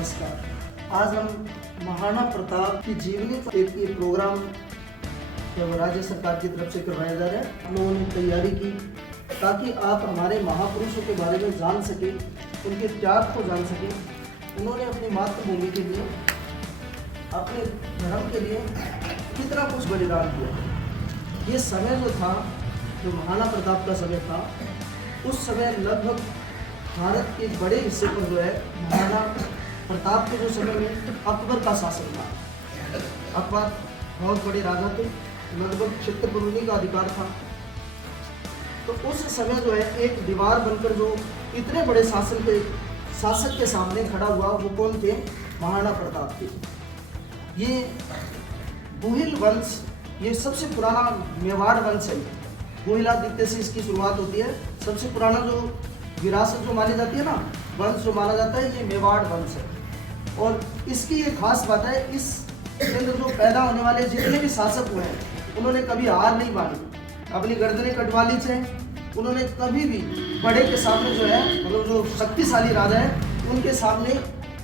नमस्कार। आज हम महाराणा प्रताप की जीवनी पर एक ये प्रोग्राम राज्य सरकार की तरफ से करवाया जा रहा है। हम लोगों ने तैयारी की ताकि आप हमारे महापुरुषों के बारे में जान सके, उनके त्याग को जान सके। उन्होंने अपनी मातृभूमि के लिए, अपने धर्म के लिए कितना कुछ बलिदान किया। ये समय जो था, जो महाराणा प्रताप का समय था, उस समय लगभग भारत के बड़े हिस्से पर जो है महाराणा प्रताप के जो समय में अकबर का शासन था। अकबर बहुत बड़े राजा थे, लगभग क्षेत्र पर उन्हीं का अधिकार था। तो उस समय जो है एक दीवार बनकर जो इतने बड़े शासक के सामने खड़ा हुआ, वो कौन थे? महाराणा प्रताप थे। ये गुहिल वंश, ये सबसे पुराना मेवाड़ वंश है। गुहिलादित्य से इसकी शुरुआत होती है। सबसे पुराना जो विरासत जो मानी जाती है ना, वंश जो माना जाता है, ये मेवाड़ वंश है। और इसकी एक खास बात है, इस अंदर जो पैदा होने वाले जितने भी शासक हुए हैं, उन्होंने कभी हार नहीं मानी। अपनी गर्दनें कटवा ली थे। उन्होंने कभी भी बड़े के सामने जो है, मतलब जो शक्तिशाली राजा है, उनके सामने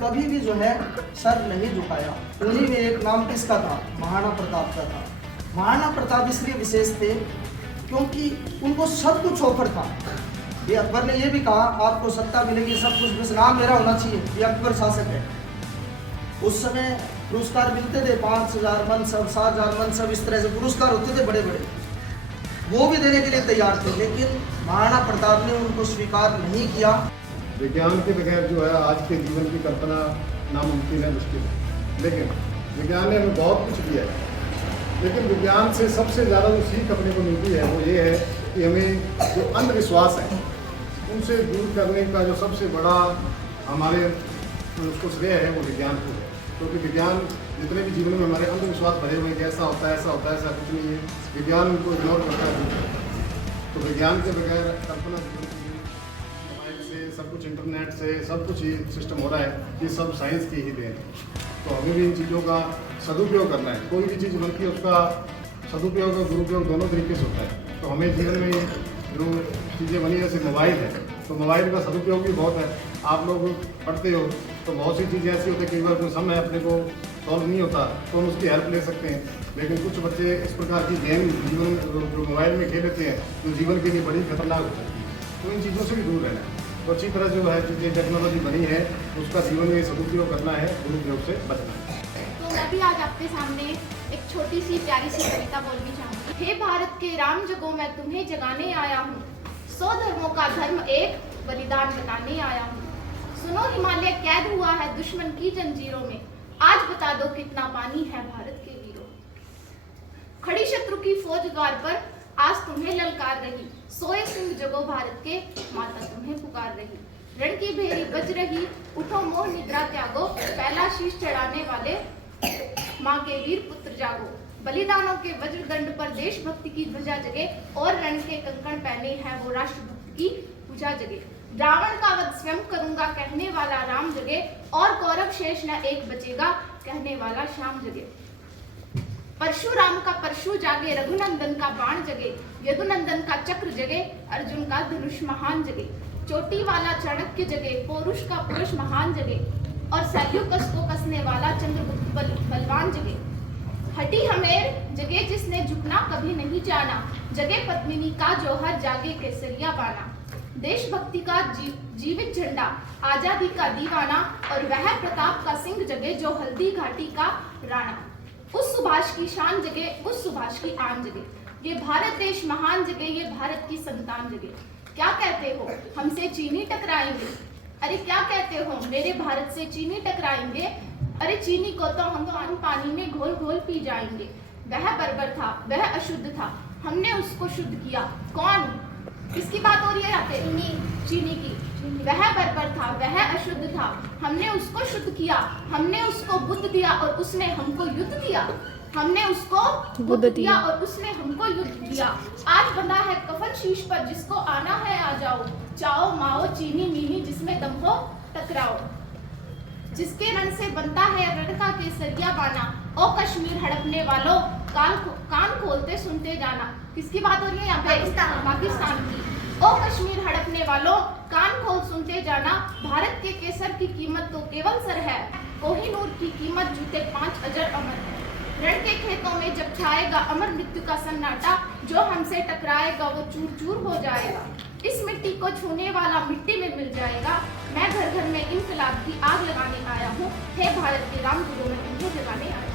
कभी भी जो है सर नहीं झुकाया। उन्हीं में एक नाम किसका था? महाराणा प्रताप का था। महाराणा प्रताप इसलिए विशेष थे क्योंकि उनको सब कुछ ऑफर था। ये अकबर ने ये भी कहा, आपको सत्ता मिलेगी, सब कुछ, बस नाम मेरा होना चाहिए, ये अकबर शासक है। उस समय पुरस्कार मिलते थे, 5,000 मनसब, 7,000 मनसब, इस तरह से पुरस्कार होते थे बड़े बड़े। वो भी देने के लिए तैयार थे, लेकिन महाराणा प्रताप ने उनको स्वीकार नहीं किया। विज्ञान के बगैर जो है आज के जीवन की कल्पना नामुमकिन है, मुश्किल है। लेकिन विज्ञान ने हमें बहुत कुछ दिया है। लेकिन विज्ञान से सबसे ज़्यादा जो सीख अपने को मिलती है वो ये है कि हमें जो अंधविश्वास है उनसे दूर करने का जो सबसे बड़ा हमारे उसको श्रेय है वो विज्ञान को है। क्योंकि विज्ञान जितने भी जीवन में हमारे अंधविश्वास भरे हुए हैं कि ऐसा होता है, ऐसा होता है, ऐसा कुछ नहीं है, विज्ञान उनको इग्नोर करता है। तो विज्ञान के बगैर कल्पना मोबाइल से सब कुछ, इंटरनेट से सब कुछ ही सिस्टम हो रहा है, ये सब साइंस की ही देन है। तो हमें भी इन चीज़ों का सदुपयोग करना है। कोई भी चीज़ बनती है उसका सदुपयोग और दुरुपयोग दोनों तरीके से होता है। तो हमें जीवन में जो चीज़ें बनी जैसे मोबाइल है, तो मोबाइल का सदुपयोग भी बहुत है। आप लोग पढ़ते हो तो बहुत सी चीज़ें ऐसी होती है, कई बार कोई समय अपने को सॉल्व नहीं होता तो हम उसकी हेल्प ले सकते हैं। लेकिन कुछ बच्चे इस प्रकार की गेम जीवन जो मोबाइल में खेल लेते हैं, जो जीवन के लिए बड़ी खतरनाक हो सकती है। तो इन चीज़ों से भी दूर रहना है। तो अच्छी तरह जो है चीज़ें टेक्नोलॉजी बनी है, उसका जीवन में सदुपयोग करना है, दुरुपयोग से बचना है। तो मैं भी आज आपके सामने एक छोटी सी प्यारी सी कविता बोलनी चाहूँगी। हे भारत के राम जगो, मैं तुम्हें जगाने आया हूँ। 100 धर्मों का धर्म एक, बलिदान बताने आया हूँ। सुनो, हिमालय कैद हुआ है दुश्मन की जंजीरों में। आज बता दो कितना पानी है भारत के वीरों। खड़ी शत्रु की फौज द्वार पर आज तुम्हें ललकार रही। सोए सिंह जगो भारत के, माता तुम्हें पुकार रही। रण की भेरी बज रही, उठो मोह निद्रा त्यागो। पहला शीश चढ़ाने वाले माँ के वीर पुत्र जागो। बलिदानों के वज्रदंड पर देशभक्ति की ध्वजा जगे, और रण के कंकण पहने हैं वो राष्ट्रभक्ति की पूजा जगे। रावण का वध स्वयं करूंगा कहने वाला राम जगे, और कौरव शेष न एक बचेगा कहने वाला श्याम जगे। परशुराम का परशु जागे, रघुनंदन का बाण जगे। यदुनंदन का चक्र जगे, अर्जुन का धनुष महान जगे। चोटी वाला चाणक्य जगे, पौरुष का पुरुष महान जगे। और सैल्यूकस को कसने वाला चंद्रगुप्त बलवान जगे। हटी हमेर जगे जिसने झुकना कभी नहीं जाना। जगे पद्मिनी का जौहर, जागे केसरिया बाना। देशभक्ति का जीवित झंडा, आजादी का दीवाना। और वह प्रताप का सिंह जगे, जो हल्दी घाटी का राणा। उस सुभाष की शान जगे, उस सुभाष की आन जगे। ये भारत देश महान जगे, ये भारत की संतान जगे। क्या कहते हो हमसे चीनी टकराएंगे? अरे क्या कहते हो मेरे भारत से चीनी टकराएंगे? अरे चीनी को तो हम पानी में घोल घोल पी जाएंगे। वह बर्बर था, वह अशुद्ध था, हमने उसको शुद्ध किया। कौन? किसकी बात हो रही है यहाँ पे? चीनी की। वह बर्बर था, वह अशुद्ध था, हमने उसको शुद्ध किया। हमने उसको बुद्ध दिया और उसने हमको युद्ध दिया। हमने उसको बुद्ध दिया और उसने हमको युद्ध दिया। आज बंधा है कफन शीश पर, जिसको आना है आ जाओ। चाओ माओ चीनी मीनी, जिसमें दम हो टकराओ। जिसके रंग से बनता है रण का केसरिया बाना। ओ कश्मीर हड़पने वालों, कान खोलते सुनते जाना। किसकी बात हो रही है यहाँ पे? पाकिस्तान की। ओ कश्मीर हड़पने वालों, कान खोल सुनते जाना, भारत के केसर की कीमत तो केवल सर है, कोहिनूर की कीमत जूते 5 अजर अमर है। रण के खेतों में जब छाएगा अमर मृत्यु का सन्नाटा, जो हमसे टकराएगा वो चूर चूर हो जाएगा। इस मिट्टी को छूने वाला मिट्टी में मिल जाएगा। मैं घर घर में इंकलाब की आग लगाने आया हूँ, हे भारत के राम जगों में तुम्हें जगाने आया हूँ।